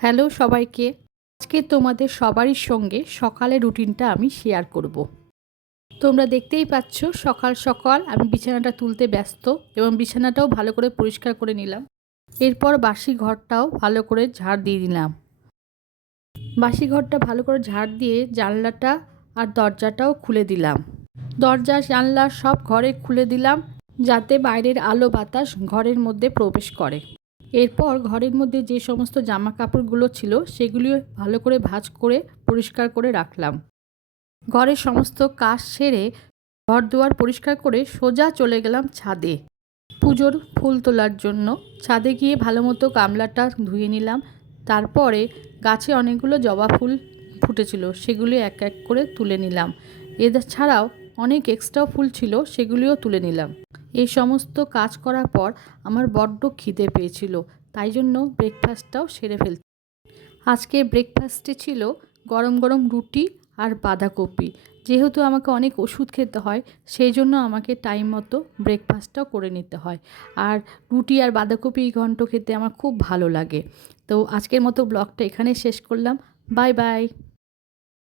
Hello সবাইকে। আজকে তোমাদের সবারই সঙ্গে সকালের রুটিনটা আমি শেয়ার করব। তোমরা দেখতেই পাচ্ছ সকাল সকাল আমি বিছানাটা তুলতে ব্যস্ত এবং বিছানাটাও ভালো করে পরিষ্কার করে নিলাম। এরপর বাসি ঘরটাও ভালো করে ঝাড় দিয়ে দিলাম। বাসি ঘরটা ভালো করে ঝাড় দিয়ে জানলাটা আর দরজাটাও খুলে দিলাম। দরজা জানলা সব ঘরে খুলে দিলাম যাতে বাইরের আলো বাতাস ঘরের মধ্যে প্রবেশ করে। এরপর ঘরের মধ্যে যে সমস্ত জামা কাপড়গুলো ছিল সেগুলিও ভালো করে ভাঁজ করে পরিষ্কার করে রাখলাম। ঘরের সমস্ত কাজ সেরে ঘর দুয়ার পরিষ্কার করে সোজা চলে গেলাম ছাদে পুজোর ফুল তোলার জন্য। ছাদে গিয়ে ভালো মতো গামলাটা ধুয়ে নিলাম। তারপরে গাছে অনেকগুলো জবা ফুল ফুটেছিল, সেগুলি এক এক করে তুলে নিলাম। এছাড়াও অনেক এক্সট্রা ফুল ছিল, সেগুলিও তুলে নিলাম। এই সমস্ত কাজ করার পর আমার বড্ড খিদে পেয়েছিল, তাই জন্য ব্রেকফাস্টটাও সেরে ফেলতে। আজকে ব্রেকফাস্টে ছিল গরম গরম রুটি আর বাঁধাকপি। যেহেতু আমাকে অনেক ওষুধ খেতে হয়, সেই জন্য আমাকে টাইম মতো ব্রেকফাস্টটাও করে নিতে হয়। আর রুটি আর বাঁধাকপি ঘন্ট খেতে আমার খুব ভালো লাগে। তো আজকের মতো ব্লগটা এখানেই শেষ করলাম। Bye bye.